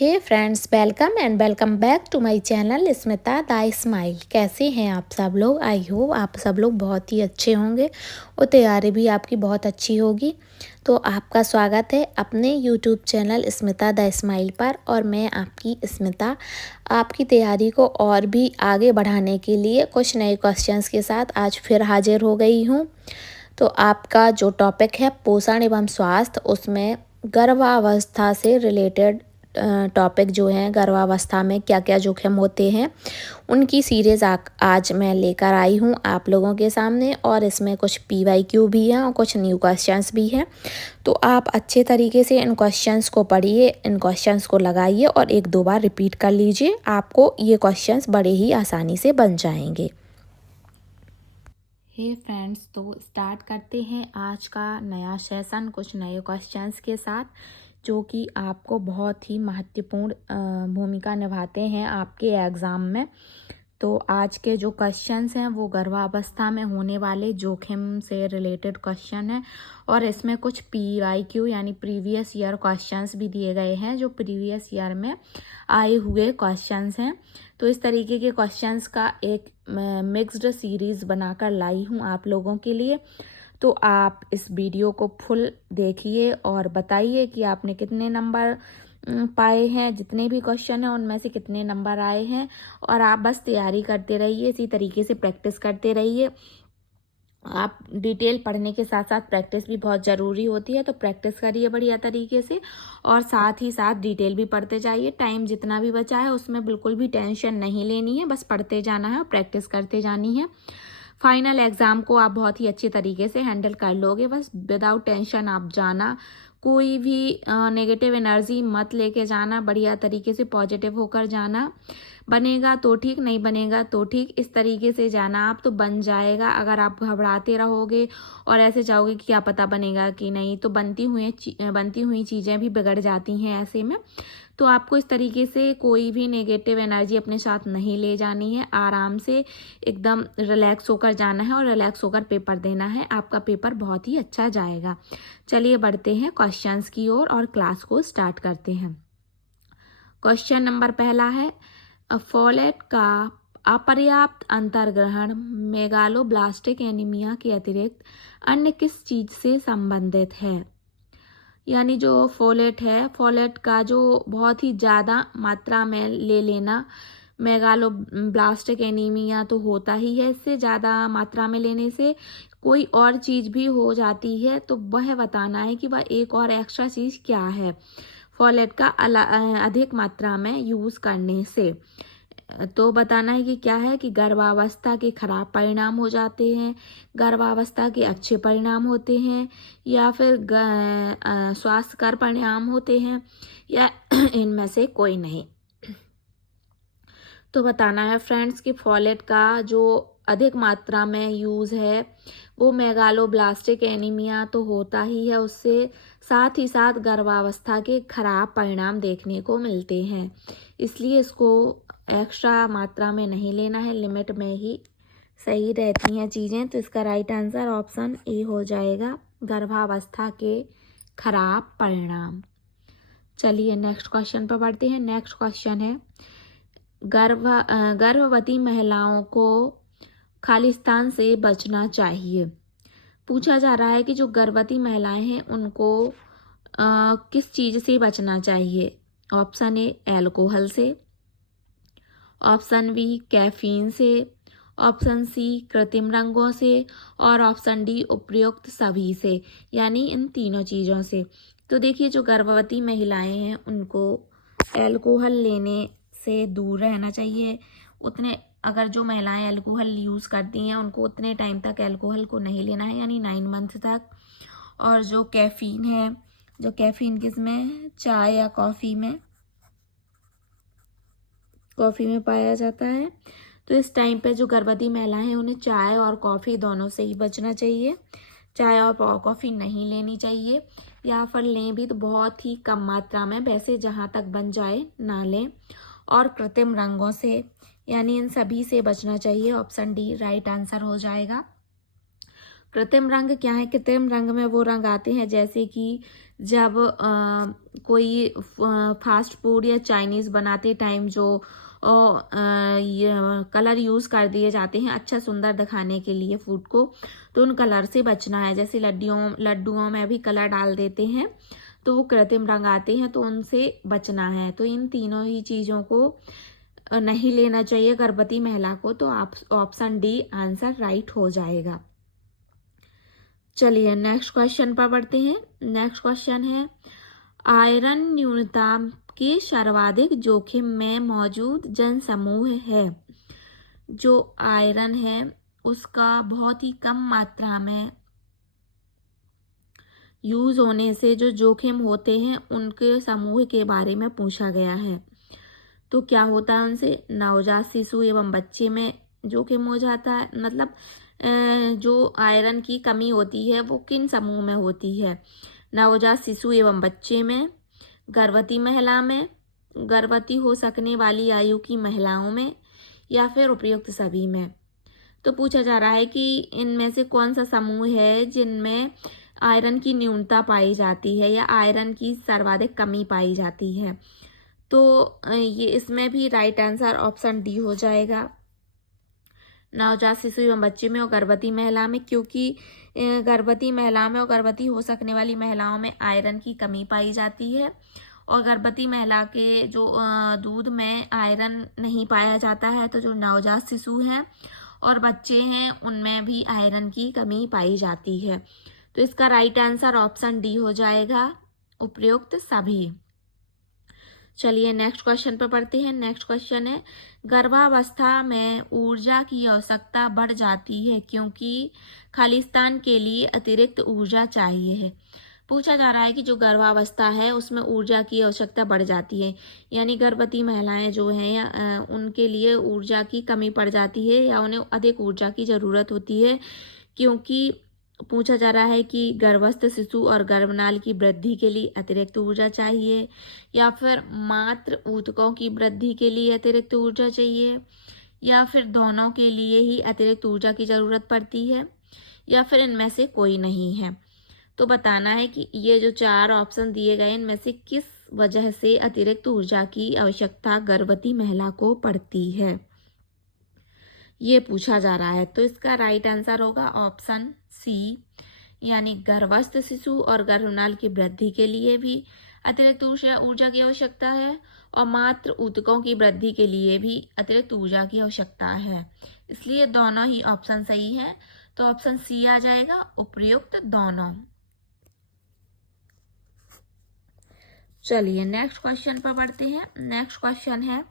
Hey friends, welcome and welcome back to my channel Smita the smile. कैसे हैं आप सब लोग? आई होप आप सब लोग बहुत ही अच्छे होंगे और तैयारी भी आपकी बहुत अच्छी होगी। तो आपका स्वागत है अपने YouTube channel Smita the smile पर। और मैं आपकी स्मिता आपकी तैयारी को और भी आगे बढ़ाने के लिए कुछ नए क्वेश्चंस के साथ आज फिर हाजिर हो गई हूँ। तो आपका जो टॉपिक है पोषण एवं स्वास्थ्य, उसमें गर्भावस्था से रिलेटेड टॉपिक जो हैं, गर्भावस्था में क्या क्या जोखिम होते हैं उनकी सीरीज़ आज मैं लेकर आई हूँ आप लोगों के सामने। और इसमें कुछ PYQ भी हैं और कुछ न्यू क्वेश्चंस भी हैं। तो आप अच्छे तरीके से इन क्वेश्चंस को पढ़िए, इन क्वेश्चंस को लगाइए और एक दो बार रिपीट कर लीजिए। आपको ये क्वेश्चंस बड़े ही आसानी से बन जाएंगे। हे फ्रेंड्स, तो स्टार्ट करते हैं आज का नया सेशन कुछ नए क्वेश्चंस के साथ, जो कि आपको बहुत ही महत्वपूर्ण भूमिका निभाते हैं आपके एग्ज़ाम में। तो आज के जो क्वेश्चंस हैं वो गर्भावस्था में होने वाले जोखिम से रिलेटेड क्वेश्चन है। और इसमें कुछ PYQ यानी प्रीवियस ईयर क्वेश्चंस भी दिए गए हैं, जो प्रीवियस ईयर में आए हुए क्वेश्चंस हैं। तो इस तरीके के क्वेश्चंस का एक मिक्स्ड सीरीज़ बनाकर लाई हूँ आप लोगों के लिए। तो आप इस वीडियो को फुल देखिए और बताइए कि आपने कितने नंबर पाए हैं, जितने भी क्वेश्चन हैं उनमें से कितने नंबर आए हैं। और आप बस तैयारी करते रहिए, इसी तरीके से प्रैक्टिस करते रहिए। आप डिटेल पढ़ने के साथ साथ प्रैक्टिस भी बहुत ज़रूरी होती है, तो प्रैक्टिस करिए बढ़िया तरीके से और साथ ही साथ डिटेल भी पढ़ते जाइए। टाइम जितना भी बचा है उसमें बिल्कुल भी टेंशन नहीं लेनी है, बस पढ़ते जाना है और प्रैक्टिस करते जानी है। फाइनल एग्ज़ाम को आप बहुत ही अच्छे तरीके से हैंडल कर लोगे। बस विदाउट टेंशन आप जाना, कोई भी नेगेटिव एनर्जी मत लेके जाना, बढ़िया तरीके से पॉजिटिव होकर जाना। बनेगा तो ठीक, नहीं बनेगा तो ठीक, इस तरीके से जाना आप तो बन जाएगा। अगर आप घबराते रहोगे और ऐसे चाहोगे कि क्या पता बनेगा कि नहीं, तो बनती हुई चीज़ें भी बिगड़ जाती हैं ऐसे में। तो आपको इस तरीके से कोई भी नेगेटिव एनर्जी अपने साथ नहीं ले जानी है, आराम से एकदम रिलैक्स होकर जाना है और रिलैक्स होकर पेपर देना है। आपका पेपर बहुत ही अच्छा जाएगा। चलिए बढ़ते हैं क्वेश्चंस की ओर और क्लास को स्टार्ट करते हैं। क्वेश्चन नंबर पहला है, फोलेट का अपर्याप्त अंतर्ग्रहण मेगालोब्लास्टिक एनीमिया के अतिरिक्त अन्य किस चीज से संबंधित है? यानी जो फोलेट है, फोलेट का जो बहुत ही ज़्यादा मात्रा में ले लेना, मेगालोब्लास्टिक एनीमिया तो होता ही है, इससे ज़्यादा मात्रा में लेने से कोई और चीज़ भी हो जाती है। तो वह बताना है कि वह एक और एक्स्ट्रा चीज़ क्या है फोलेट का अधिक मात्रा में यूज़ करने से। तो बताना है कि क्या है, कि गर्भावस्था के खराब परिणाम हो जाते हैं, गर्भावस्था के अच्छे परिणाम होते हैं, या फिर स्वास्थ्यकर परिणाम होते हैं, या इनमें से कोई नहीं। तो बताना है फ्रेंड्स कि फोलेट का जो अधिक मात्रा में यूज़ है वो मेगालोब्लास्टिक एनीमिया तो होता ही है, उससे साथ ही साथ गर्भावस्था के खराब परिणाम देखने को मिलते हैं। इसलिए इसको एक्स्ट्रा मात्रा में नहीं लेना है, लिमिट में ही सही रहती हैं चीज़ें। तो इसका राइट आंसर ऑप्शन ए हो जाएगा, गर्भावस्था के खराब परिणाम। चलिए नेक्स्ट क्वेश्चन पर बढ़ते हैं। नेक्स्ट क्वेश्चन है, गर्भवती महिलाओं को खालिस्तान से बचना चाहिए। पूछा जा रहा है कि जो गर्भवती महिलाएं हैं उनको किस चीज़ से बचना चाहिए? ऑप्शन ए एल्कोहल से, ऑप्शन बी कैफीन से, ऑप्शन सी कृत्रिम रंगों से, और ऑप्शन डी उपयुक्त सभी से, यानी इन तीनों चीज़ों से। तो देखिए, जो गर्भवती महिलाएं हैं उनको एल्कोहल लेने से दूर रहना चाहिए। उतने अगर जो महिलाएं एल्कोहल यूज़ करती हैं उनको उतने टाइम तक एल्कोहल को नहीं लेना है, यानी 9 मंथ तक। और जो कैफ़ीन है, जो कैफ़ीन किस में, चाय या कॉफ़ी में पाया जाता है। तो इस टाइम पे जो गर्भवती महिलाएं हैं उन्हें चाय और कॉफ़ी दोनों से ही बचना चाहिए। चाय और कॉफ़ी नहीं लेनी चाहिए, या फिर लें भी तो बहुत ही कम मात्रा में, वैसे जहाँ तक बन जाए ना लें। और कृत्रिम रंगों से, यानी इन सभी से बचना चाहिए। ऑप्शन डी राइट आंसर हो जाएगा। कृत्रिम रंग क्या है? कृत्रिम रंग में वो रंग आते हैं जैसे कि जब कोई फास्ट फूड या चाइनीज़ बनाते टाइम जो ये कलर यूज़ कर दिए जाते हैं अच्छा सुंदर दिखाने के लिए फूड को, तो उन कलर से बचना है। जैसे लड्डुओं में भी कलर डाल देते हैं तो वो कृत्रिम रंग आते हैं, तो उनसे बचना है। तो इन तीनों ही चीज़ों को नहीं लेना चाहिए गर्भवती महिला को। तो आप ऑप्शन डी आंसर राइट हो जाएगा। चलिए नेक्स्ट क्वेश्चन पर बढ़ते हैं। नेक्स्ट क्वेश्चन है, आयरन न्यूनता के सर्वाधिक जोखिम में मौजूद जनसमूह है। जो आयरन है उसका बहुत ही कम मात्रा में यूज होने से जो जोखिम होते हैं उनके समूह के बारे में पूछा गया है। तो क्या होता है उनसे? नवजात शिशु एवं बच्चे में जोखिम हो जाता है। मतलब जो आयरन की कमी होती है वो किन समूह में होती है? नवजात शिशु एवं बच्चे में, गर्भवती महिला में, गर्भवती हो सकने वाली आयु की महिलाओं में, या फिर उपयुक्त सभी में। तो पूछा जा रहा है कि इनमें से कौन सा समूह है जिनमें आयरन की न्यूनता पाई जाती है या आयरन की सर्वाधिक कमी पाई जाती है। तो ये इसमें भी राइट आंसर ऑप्शन डी हो जाएगा, नवजात शिशु एवं बच्चे में और गर्भवती महिला में, क्योंकि गर्भवती महिला में और गर्भवती हो सकने वाली महिलाओं में आयरन की कमी पाई जाती है और गर्भवती महिला के जो दूध में आयरन नहीं पाया जाता है। तो जो नवजात शिशु हैं और बच्चे हैं उनमें भी आयरन की कमी पाई जाती है। तो इसका राइट आंसर ऑप्शन डी हो जाएगा, उपयुक्त सभी। चलिए नेक्स्ट क्वेश्चन पर पढ़ते हैं। नेक्स्ट क्वेश्चन है, गर्भावस्था में ऊर्जा की आवश्यकता बढ़ जाती है क्योंकि खालिस्तान के लिए अतिरिक्त ऊर्जा चाहिए है। पूछा जा रहा है कि जो गर्भावस्था है उसमें ऊर्जा की आवश्यकता बढ़ जाती है, यानी गर्भवती महिलाएं जो हैं या उनके लिए ऊर्जा की कमी पड़ जाती है या उन्हें अधिक ऊर्जा की ज़रूरत होती है, क्योंकि पूछा जा रहा है कि गर्भस्थ शिशु और गर्भनाल की वृद्धि के लिए अतिरिक्त ऊर्जा चाहिए, या फिर मात्र ऊतकों की वृद्धि के लिए अतिरिक्त ऊर्जा चाहिए, या फिर दोनों के लिए ही अतिरिक्त ऊर्जा की ज़रूरत पड़ती है, या फिर इनमें से कोई नहीं है। तो बताना है कि ये जो चार ऑप्शन दिए गए इनमें से किस वजह से अतिरिक्त ऊर्जा की आवश्यकता गर्भवती महिला को पड़ती है, ये पूछा जा रहा है। तो इसका राइट आंसर होगा ऑप्शन सी, यानी गर्भस्थ शिशु और गर्भनाल की वृद्धि के लिए भी अतिरिक्त ऊर्जा की आवश्यकता है और मात्र ऊतकों की वृद्धि के लिए भी अतिरिक्त ऊर्जा की आवश्यकता है। इसलिए दोनों ही ऑप्शन सही है। तो ऑप्शन सी आ जाएगा, उपयुक्त दोनों। चलिए नेक्स्ट क्वेश्चन पर बढ़ते हैं। नेक्स्ट क्वेश्चन है,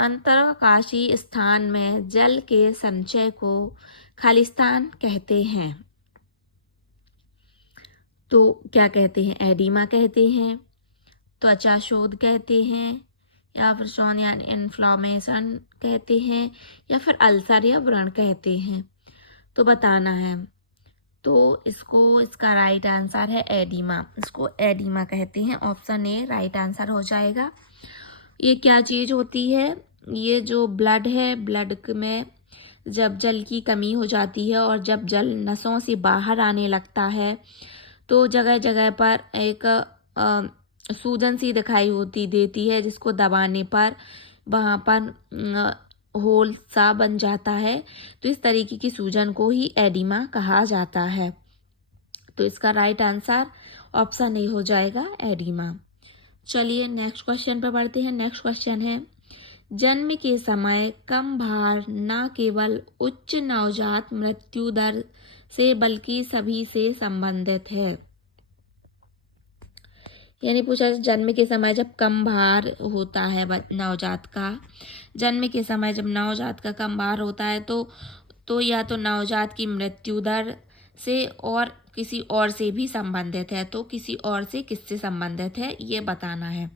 अंतरकाशी स्थान में जल के संचय को खालिस्तान कहते हैं। तो क्या कहते हैं? एडिमा कहते हैं, त्वचा शोथ कहते हैं, या फिर सोन यानी इन्फ्लामेशन कहते हैं, या फिर अल्सर या व्रण कहते हैं। तो बताना है। तो इसका राइट आंसर है एडिमा। इसको एडिमा कहते हैं। ऑप्शन ए राइट आंसर हो जाएगा। ये क्या चीज़ होती है? ये जो ब्लड है, ब्लड में जब जल की कमी हो जाती है और जब जल नसों से बाहर आने लगता है तो जगह जगह पर एक सूजन सी दिखाई देती है, जिसको दबाने पर वहाँ पर होल सा बन जाता है। तो इस तरीके की सूजन को ही एडिमा कहा जाता है। तो इसका राइट आंसर ऑप्शन ए हो जाएगा, एडिमा। चलिए नेक्स्ट क्वेश्चन पर बढ़ते हैं। नेक्स्ट क्वेश्चन है, जन्म के समय कम भार न केवल उच्च नवजात मृत्यु दर से बल्कि सभी से संबंधित है। यानी पूछा जन्म के समय जब कम भार होता है नवजात का, जन्म के समय जब नवजात का कम भार होता है तो या तो नवजात की मृत्यु दर से और किसी और से भी संबंधित है। तो किसी और से किससे संबंधित है ये बताना है।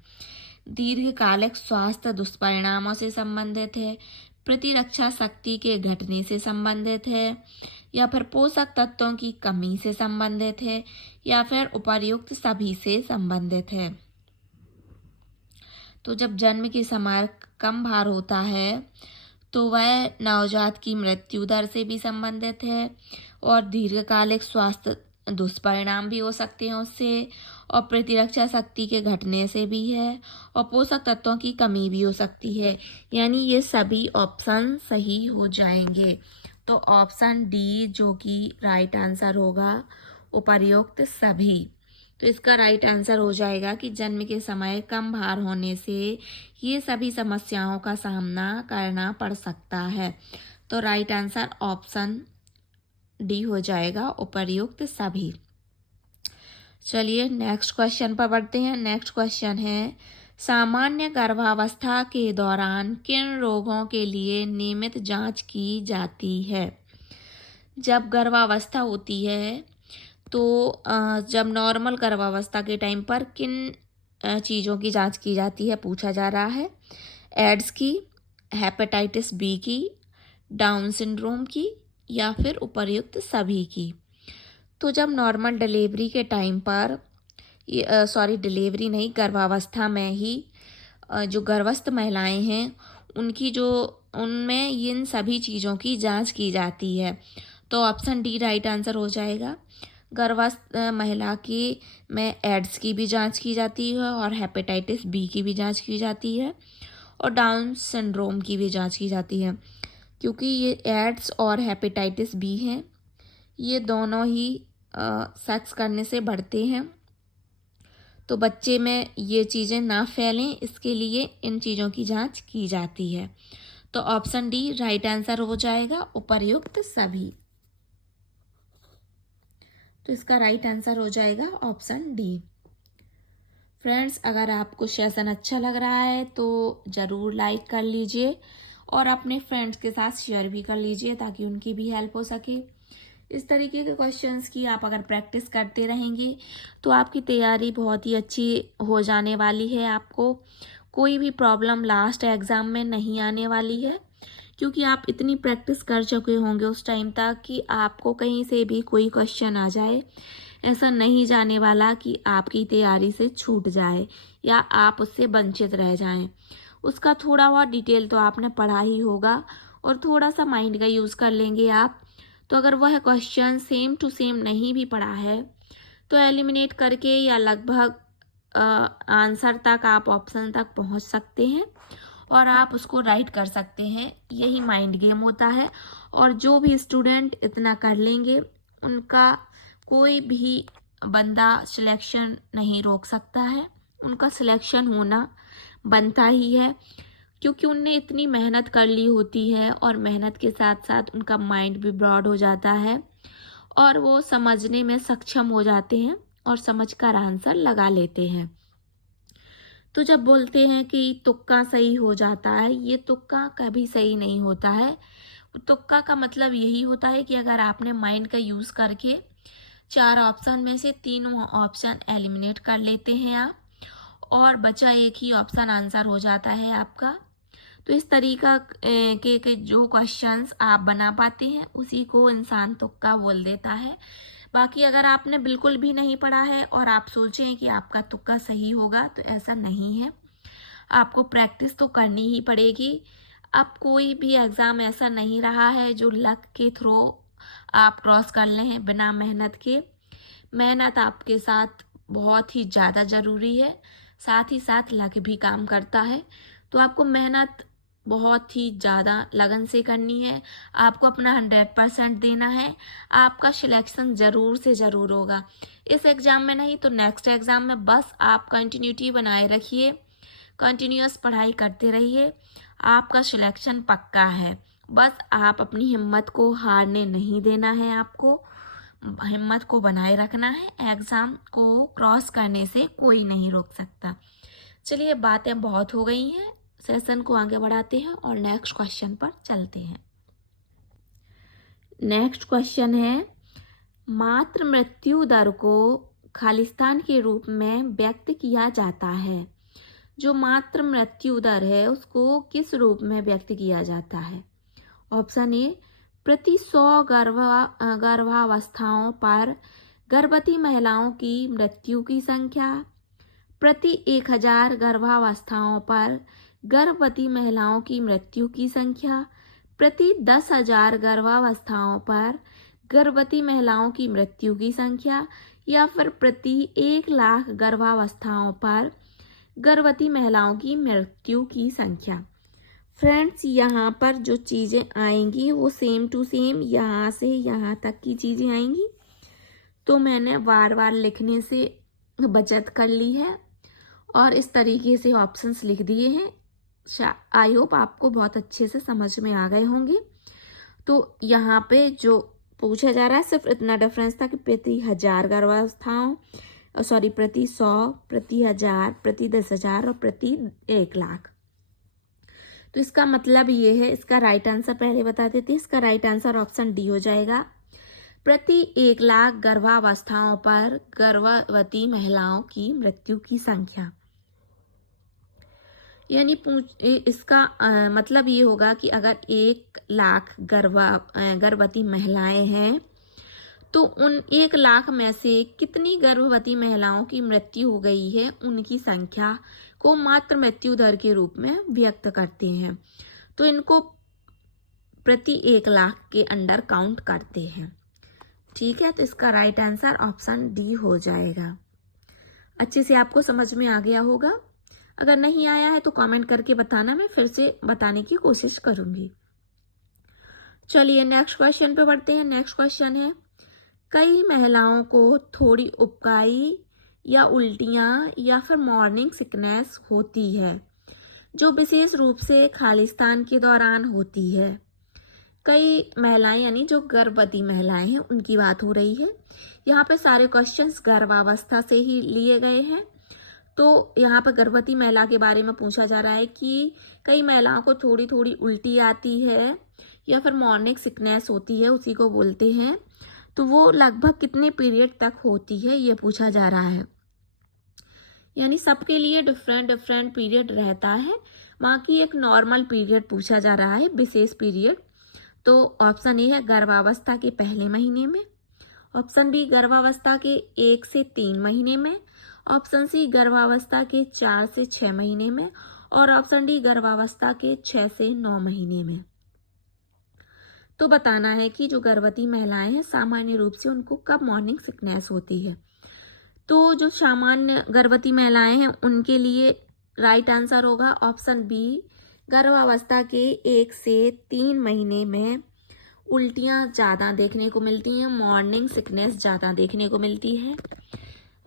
दीर्घकालिक स्वास्थ्य दुष्परिणामों से संबंधित है, प्रतिरक्षा शक्ति के घटने से संबंधित है, या फिर पोषक तत्वों की कमी से संबंधित है, या फिर उपर्युक्त सभी से संबंधित है। तो जब जन्म के समय कम भार होता है तो वह नवजात की मृत्यु दर से भी संबंधित है और दीर्घकालिक स्वास्थ्य दुष्परिणाम भी हो सकते हैं उससे, और प्रतिरक्षा शक्ति के घटने से भी है, और पोषक तत्वों की कमी भी हो सकती है। यानी ये सभी ऑप्शन सही हो जाएंगे। तो ऑप्शन डी जो कि राइट आंसर होगा, उपर्युक्त सभी। तो इसका राइट आंसर हो जाएगा कि जन्म के समय कम भार होने से ये सभी समस्याओं का सामना करना पड़ सकता है। तो राइट आंसर ऑप्शन डी हो जाएगा, उपर्युक्त सभी। चलिए नेक्स्ट क्वेश्चन पर बढ़ते हैं। नेक्स्ट क्वेश्चन है, सामान्य गर्भावस्था के दौरान किन रोगों के लिए नियमित जांच की जाती है? जब गर्भावस्था होती है तो जब नॉर्मल गर्भावस्था के टाइम पर किन चीज़ों की जांच की जाती है पूछा जा रहा है। एड्स की, हेपेटाइटिस बी की, डाउन सिंड्रोम की, या फिर उपर्युक्त सभी की। तो जब नॉर्मल डिलीवरी के टाइम पर, डिलीवरी नहीं, गर्भावस्था में ही जो गर्भस्थ महिलाएं हैं उनमें इन सभी चीज़ों की जांच की जाती है। तो ऑप्शन डी राइट आंसर हो जाएगा। गर्भस्थ महिला की में एड्स की भी जांच की जाती है और हेपेटाइटिस बी की भी जांच की जाती है और डाउन सिंड्रोम की भी जांच की जाती है। क्योंकि ये एड्स और हेपेटाइटिस बी हैं, ये दोनों ही सेक्स करने से बढ़ते हैं, तो बच्चे में ये चीज़ें ना फैलें इसके लिए इन चीज़ों की जांच की जाती है। तो ऑप्शन डी राइट आंसर हो जाएगा, उपर्युक्त सभी। तो इसका राइट आंसर हो जाएगा ऑप्शन डी। फ्रेंड्स, अगर आपको सेशन अच्छा लग रहा है तो ज़रूर लाइक कर लीजिए और अपने फ्रेंड्स के साथ शेयर भी कर लीजिए ताकि उनकी भी हेल्प हो सके। इस तरीके के क्वेश्चंस की आप अगर प्रैक्टिस करते रहेंगे तो आपकी तैयारी बहुत ही अच्छी हो जाने वाली है। आपको कोई भी प्रॉब्लम लास्ट एग्ज़ाम में नहीं आने वाली है, क्योंकि आप इतनी प्रैक्टिस कर चुके होंगे उस टाइम तक कि आपको कहीं से भी कोई क्वेश्चन आ जाए, ऐसा नहीं जाने वाला कि आपकी तैयारी से छूट जाए या आप उससे वंचित रह जाएं। उसका थोड़ा बहुत डिटेल तो आपने पढ़ा ही होगा और थोड़ा सा माइंड का यूज़ कर लेंगे आप। तो अगर वह क्वेश्चन सेम टू सेम नहीं भी पढ़ा है तो एलिमिनेट करके या लगभग आंसर तक आप ऑप्शन तक पहुंच सकते हैं और आप उसको राइट कर सकते हैं। यही माइंड गेम होता है और जो भी स्टूडेंट इतना कर लेंगे उनका कोई भी बंदा सिलेक्शन नहीं रोक सकता है। उनका सिलेक्शन होना बनता ही है, क्योंकि उनने इतनी मेहनत कर ली होती है और मेहनत के साथ साथ उनका माइंड भी ब्रॉड हो जाता है और वो समझने में सक्षम हो जाते हैं और समझकर आंसर लगा लेते हैं। तो जब बोलते हैं कि तुक्का सही हो जाता है, ये तुक्का कभी सही नहीं होता है। तुक्का का मतलब यही होता है कि अगर आपने माइंड का यूज़ करके 4 ऑप्शन में से 3 ऑप्शन एलिमिनेट कर लेते हैं आप और बचा एक ही ऑप्शन आंसर हो जाता है आपका। तो इस तरीका के जो क्वेश्चंस आप बना पाते हैं उसी को इंसान तुक्का बोल देता है। बाकी अगर आपने बिल्कुल भी नहीं पढ़ा है और आप सोचें कि आपका तुक्का सही होगा तो ऐसा नहीं है। आपको प्रैक्टिस तो करनी ही पड़ेगी। अब कोई भी एग्ज़ाम ऐसा नहीं रहा है जो लक के थ्रू आप क्रॉस कर लें बिना मेहनत के। मेहनत आपके साथ बहुत ही ज़्यादा ज़रूरी है, साथ ही साथ लक भी काम करता है। तो आपको मेहनत बहुत ही ज़्यादा लगन से करनी है, आपको अपना 100% देना है। आपका सिलेक्शन ज़रूर से ज़रूर होगा। इस एग्ज़ाम में नहीं तो नेक्स्ट एग्ज़ाम में बस आप कंटिन्यूटी बनाए रखिए, कंटिन्यूअस पढ़ाई करते रहिए, आपका सिलेक्शन पक्का है। बस आप अपनी हिम्मत को हारने नहीं देना है, आपको हिम्मत को बनाए रखना है। एग्ज़ाम को क्रॉस करने से कोई नहीं रोक सकता। चलिए, बातें बहुत हो गई हैं, सेशन को आगे बढ़ाते हैं और नेक्स्ट क्वेश्चन पर चलते हैं। नेक्स्ट क्वेश्चन है, मातृ मृत्यु दर को खालिस्तान के रूप में व्यक्त किया जाता है। जो मातृ मृत्यु दर है उसको किस रूप में व्यक्त किया जाता है? ऑप्शन ए, प्रति 100 गर्भावस्थाओं पर गर्भवती महिलाओं की मृत्यु की संख्या, प्रति 1000 गर्भावस्थाओं पर गर्भवती महिलाओं की मृत्यु की संख्या, प्रति 10,000 गर्भावस्थाओं पर गर्भवती महिलाओं की मृत्यु की संख्या, या फिर प्रति 1 लाख गर्भावस्थाओं पर गर्भवती महिलाओं की मृत्यु की संख्या। फ्रेंड्स, यहाँ पर जो चीज़ें आएंगी वो सेम टू सेम यहाँ से यहाँ तक की चीज़ें आएंगी। तो मैंने बार बार लिखने से बचत कर ली है और इस तरीके से ऑप्शंस लिख दिए हैं। आई होप आपको बहुत अच्छे से समझ में आ गए होंगे। तो यहाँ पे जो पूछा जा रहा है सिर्फ इतना डिफरेंस था कि प्रति 1000 गर्भावस्थाओं, प्रति 100, प्रति 1000, प्रति 10,000 और प्रति 1 लाख। तो इसका मतलब ये है, इसका राइट आंसर पहले बता देते हैं। इसका राइट आंसर ऑप्शन डी हो जाएगा। प्रति 1 लाख गर्भावस्थाओं पर गर्भवती महिलाओं की मृत्यु की संख्या। यानी इसका मतलब ये होगा कि अगर 1 लाख गर्भवती महिलाएं हैं तो उन 1 लाख में से कितनी गर्भवती महिलाओं की मृत्यु हो गई है, उनकी संख्या को मात्र मृत्यु दर के रूप में व्यक्त करते हैं। तो इनको प्रति 1 लाख के अंडर काउंट करते हैं। ठीक है, तो इसका राइट आंसर ऑप्शन डी हो जाएगा। अच्छे से आपको समझ में आ गया होगा। अगर नहीं आया है तो कमेंट करके बताना, मैं फिर से बताने की कोशिश करूंगी। चलिए नेक्स्ट क्वेश्चन पे बढ़ते हैं। नेक्स्ट क्वेश्चन है, कई महिलाओं को थोड़ी उबकाई या उल्टियां या फिर मॉर्निंग सिकनेस होती है, जो विशेष रूप से खालिस्तान के दौरान होती है। कई महिलाएं यानी जो गर्भवती महिलाएं हैं उनकी बात हो रही है। यहाँ पे सारे क्वेश्चंस गर्भावस्था से ही लिए गए हैं। तो यहाँ पर गर्भवती महिला के बारे में पूछा जा रहा है कि कई महिलाओं को थोड़ी थोड़ी उल्टी आती है या फिर मॉर्निंग सिकनेस होती है, उसी को बोलते हैं। तो वो लगभग कितने पीरियड तक होती है, ये पूछा जा रहा है। यानी सबके लिए डिफरेंट पीरियड रहता है। वहाँ की एक नॉर्मल पीरियड पूछा जा रहा है, विशेष पीरियड। तो ऑप्शन ए है गर्भावस्था के पहले महीने में, ऑप्शन बी गर्भावस्था के 1 से 3 महीने में, ऑप्शन सी गर्भावस्था के 4 से 6 महीने में, और ऑप्शन डी गर्भावस्था के 6 से 9 महीने में। तो बताना है कि जो गर्भवती महिलाएं हैं सामान्य रूप से उनको कब मॉर्निंग सिकनेस होती है। तो जो सामान्य गर्भवती महिलाएं हैं उनके लिए राइट आंसर होगा ऑप्शन बी, गर्भावस्था के 1 से 3 महीने में उल्टियां ज़्यादा देखने को मिलती हैं, मॉर्निंग सिकनेस ज़्यादा देखने को मिलती है।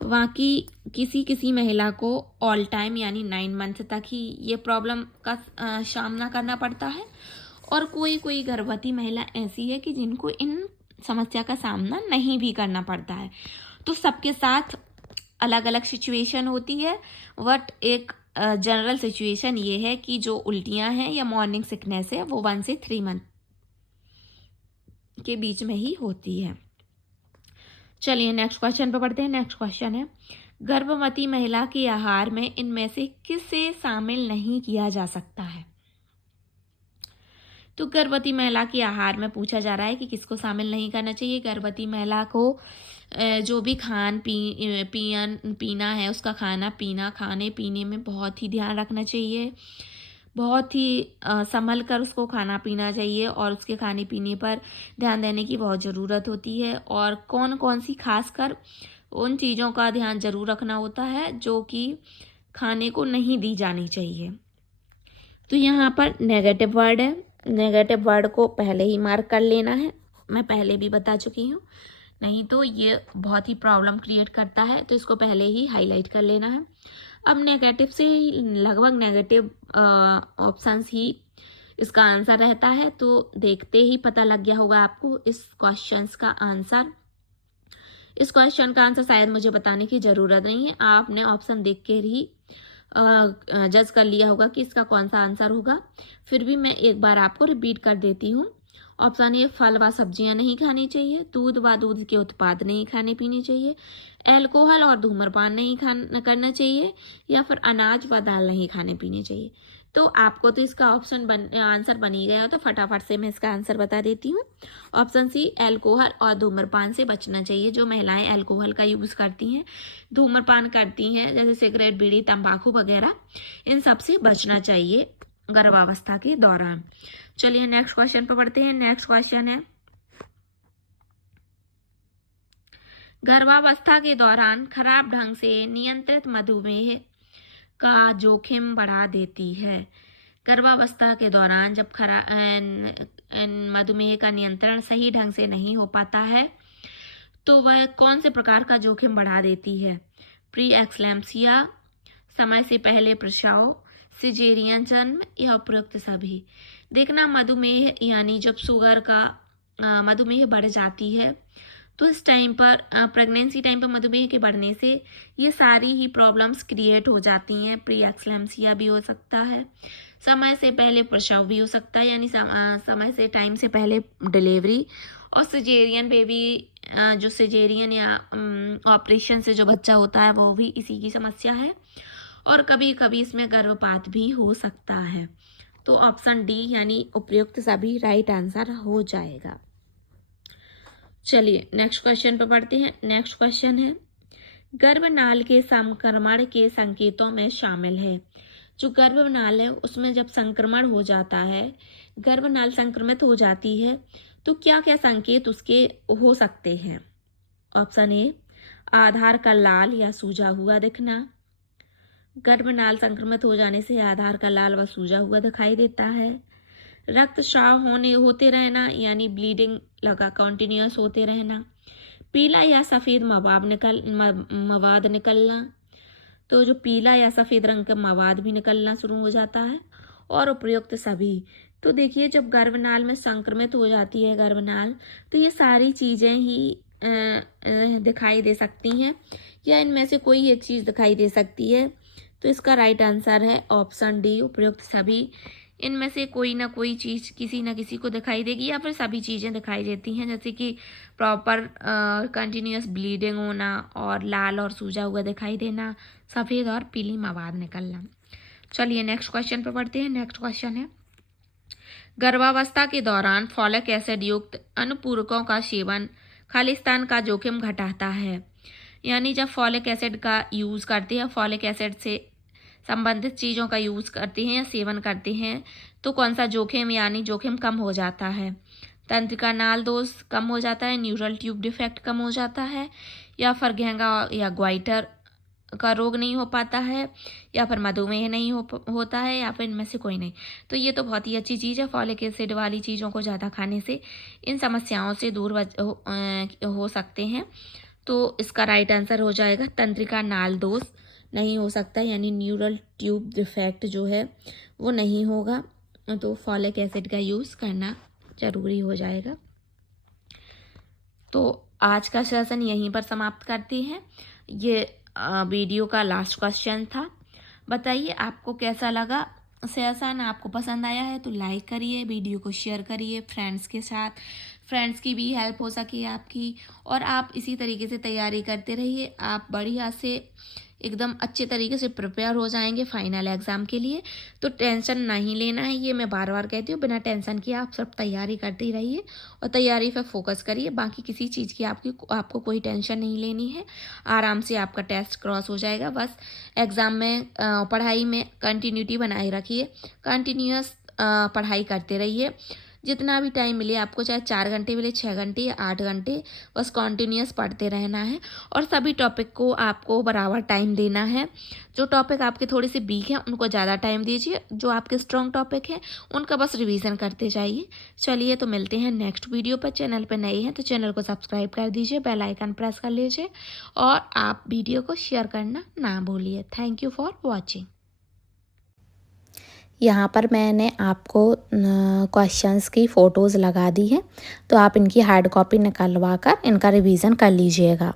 वहाँ की किसी महिला को ऑल टाइम यानी 9 मंथ तक ही ये प्रॉब्लम का सामना करना पड़ता है, और कोई गर्भवती महिला ऐसी है कि जिनको इन समस्या का सामना नहीं भी करना पड़ता है। तो सबके साथ अलग अलग सिचुएशन होती है, बट एक जनरल सिचुएशन ये है कि जो उल्टियां हैं या मॉर्निंग सिकनेस है वो 1 से 3 मंथ के बीच में ही होती है। चलिए नेक्स्ट क्वेश्चन पे बढ़ते हैं। नेक्स्ट क्वेश्चन है, गर्भवती महिला के आहार में इनमें से किसे शामिल नहीं किया जा सकता है। तो गर्भवती महिला के आहार में पूछा जा रहा है कि किसको शामिल नहीं करना चाहिए। गर्भवती महिला को जो भी पीना है, उसका खाने पीने में बहुत ही ध्यान रखना चाहिए, बहुत ही संभल कर उसको खाना पीना चाहिए, और उसके खाने पीने पर ध्यान देने की बहुत ज़रूरत होती है। और कौन कौन सी, खासकर उन चीज़ों का ध्यान जरूर रखना होता है जो कि खाने को नहीं दी जानी चाहिए। तो यहाँ पर नेगेटिव वर्ड है, नेगेटिव वर्ड को पहले ही मार्क कर लेना है। मैं पहले भी बता चुकी हूँ, नहीं तो ये बहुत ही प्रॉब्लम क्रिएट करता है, तो इसको पहले ही हाईलाइट कर लेना है। अब नेगेटिव से लगभग नेगेटिव ऑप्शंस ही इसका आंसर रहता है, तो देखते ही पता लग गया होगा आपको इस क्वेश्चन का आंसर। इस क्वेश्चन का आंसर शायद मुझे बताने की ज़रूरत नहीं है, आपने ऑप्शन देख कर ही जज कर लिया होगा कि इसका कौन सा आंसर होगा। फिर भी मैं एक बार आपको रिपीट कर देती हूँ। ऑप्शन ए, फल व सब्जियां नहीं खानी चाहिए, दूध व दूध के उत्पाद नहीं खाने पीने चाहिए, अल्कोहल और धूम्रपान नहीं करना चाहिए, या फिर अनाज व दाल नहीं खाने पीने चाहिए। तो आपको तो इसका आंसर बन ही गया, तो फटाफट से मैं इसका आंसर बता देती हूँ। ऑप्शन सी, अल्कोहल और धूम्रपान से बचना चाहिए। जो महिलाएं अल्कोहल का यूज़ करती हैं, धूम्रपान करती हैं, जैसे सिगरेट, बीड़ी, तंबाकू वगैरह, इन सब से बचना चाहिए। गर्भावस्था के दौरान। चलिए नेक्स्ट क्वेश्चन पे बढ़ते हैं। नेक्स्ट क्वेश्चन है, गर्भावस्था के दौरान खराब ढंग से नियंत्रित मधुमेह का जोखिम बढ़ा देती है। गर्भावस्था के दौरान जब मधुमेह का नियंत्रण सही ढंग से नहीं हो पाता है तो वह कौन से प्रकार का जोखिम बढ़ा देती है? प्री एक्सलैम्सिया, समय से पहले प्रसव, सिजेरियन जन्म या उपयुक्त सभी। देखना, मधुमेह यानी जब शुगर का मधुमेह बढ़ जाती है तो इस टाइम पर प्रेगनेंसी टाइम पर मधुमेह के बढ़ने से ये सारी ही प्रॉब्लम्स क्रिएट हो जाती हैं। प्री एक्सलैम्सिया भी हो सकता है, समय से पहले प्रसव भी हो सकता है, यानी समय से टाइम से पहले डिलीवरी, और सिजेरियन बेबी जो सिजेरियन या ऑपरेशन से जो बच्चा होता है वो भी इसी की समस्या है, और कभी कभी इसमें गर्भपात भी हो सकता है। तो ऑप्शन डी यानी उपयुक्त सभी राइट आंसर हो जाएगा। चलिए नेक्स्ट क्वेश्चन पे पढ़ते हैं। नेक्स्ट क्वेश्चन है, गर्भनाल के संक्रमण के संकेतों में शामिल है। जो गर्भनाल है उसमें जब संक्रमण हो जाता है, गर्भनाल संक्रमित हो जाती है, तो क्या क्या संकेत उसके हो सकते हैं? ऑप्शन ए, आधार का लाल या सूजा हुआ दिखना। गर्भनाल संक्रमित हो जाने से आधार का लाल व सूजा हुआ दिखाई देता है। रक्तस्राव होते रहना, यानी ब्लीडिंग लगा कॉन्टिन्यूस होते रहना। पीला या सफ़ेद मवाद निकलना, तो जो पीला या सफ़ेद रंग का मवाद भी निकलना शुरू हो जाता है। और उपयुक्त सभी, तो देखिए जब गर्भनाल में संक्रमित हो जाती है गर्भनाल, तो ये सारी चीज़ें ही दिखाई दे सकती हैं, या इनमें से कोई एक चीज़ दिखाई दे सकती है। तो इसका राइट आंसर है ऑप्शन डी, उपयुक्त सभी। इनमें से कोई ना कोई चीज़ किसी न किसी को दिखाई देगी, या फिर सभी चीज़ें दिखाई देती हैं, जैसे कि प्रॉपर कंटिन्यूस ब्लीडिंग होना, और लाल और सूजा हुआ दिखाई देना, सफ़ेद और पीली मवाद निकलना। चलिए नेक्स्ट क्वेश्चन पर पढ़ते हैं। नेक्स्ट क्वेश्चन है, गर्भावस्था के दौरान फॉलिक एसिड युक्त अनुपूरकों का सेवन खालिस्तान का जोखिम घटाता है। यानी जब फॉलिक एसिड का यूज़ करते हैं, फॉलिक एसिड से संबंधित चीज़ों का यूज़ करते हैं या सेवन करते हैं, तो कौन सा जोखिम यानी जोखिम कम हो जाता है? तंत्रिका नाल दोष कम हो जाता है, न्यूरल ट्यूब डिफेक्ट कम हो जाता है, या फिर घेंगा या ग्वाइटर का रोग नहीं हो पाता है, या फिर मधुमेह नहीं होता है, या फिर इनमें से कोई नहीं। तो ये तो बहुत ही अच्छी चीज़ है, फॉलिक एसिड वाली चीज़ों को ज़्यादा खाने से इन समस्याओं से दूर हो सकते हैं। तो इसका राइट आंसर हो जाएगा तंत्रिका नाल दोष नहीं हो सकता, यानी न्यूरल ट्यूब डिफेक्ट जो है वो नहीं होगा। तो फॉलिक एसिड का यूज़ करना ज़रूरी हो जाएगा। तो आज का सेशन यहीं पर समाप्त करते हैं। ये वीडियो का लास्ट क्वेश्चन था। बताइए आपको कैसा लगा सेशन? आपको पसंद आया है तो लाइक करिए, वीडियो को शेयर करिए फ्रेंड्स के साथ, फ्रेंड्स की भी हेल्प हो सके आपकी, और आप इसी तरीके से तैयारी करते रहिए। आप बढ़िया से एकदम अच्छे तरीके से प्रिपेयर हो जाएंगे फाइनल एग्ज़ाम के लिए। तो टेंशन नहीं लेना है, ये मैं बार बार कहती हूँ, बिना टेंशन किए आप सब तैयारी करते रहिए और तैयारी पर फोकस करिए। बाकी किसी चीज़ की आपको कोई टेंशन नहीं लेनी है, आराम से आपका टेस्ट क्रॉस हो जाएगा। बस एग्ज़ाम में पढ़ाई में कंटिन्यूटी बनाए रखिए, कंटिन्यूअस पढ़ाई करते रहिए। जितना भी टाइम मिले आपको, चाहे 4 घंटे मिले, 6 घंटे या 8 घंटे, बस कॉन्टिन्यूस पढ़ते रहना है, और सभी टॉपिक को आपको बराबर टाइम देना है। जो टॉपिक आपके थोड़े से वीक हैं उनको ज़्यादा टाइम दीजिए, जो आपके स्ट्रॉन्ग टॉपिक हैं उनका बस रिवीजन करते जाइए। चलिए तो मिलते हैं नेक्स्ट वीडियो पर। चैनल पर नए हैं तो चैनल को सब्सक्राइब कर दीजिए, बेल आइकन प्रेस कर लीजिए, और आप वीडियो को शेयर करना ना भूलिए। Thank you for watching. यहाँ पर मैंने आपको क्वेश्चंस की फ़ोटोज़ लगा दी है, तो आप इनकी हार्ड कॉपी निकलवा कर इनका रिवीजन कर लीजिएगा।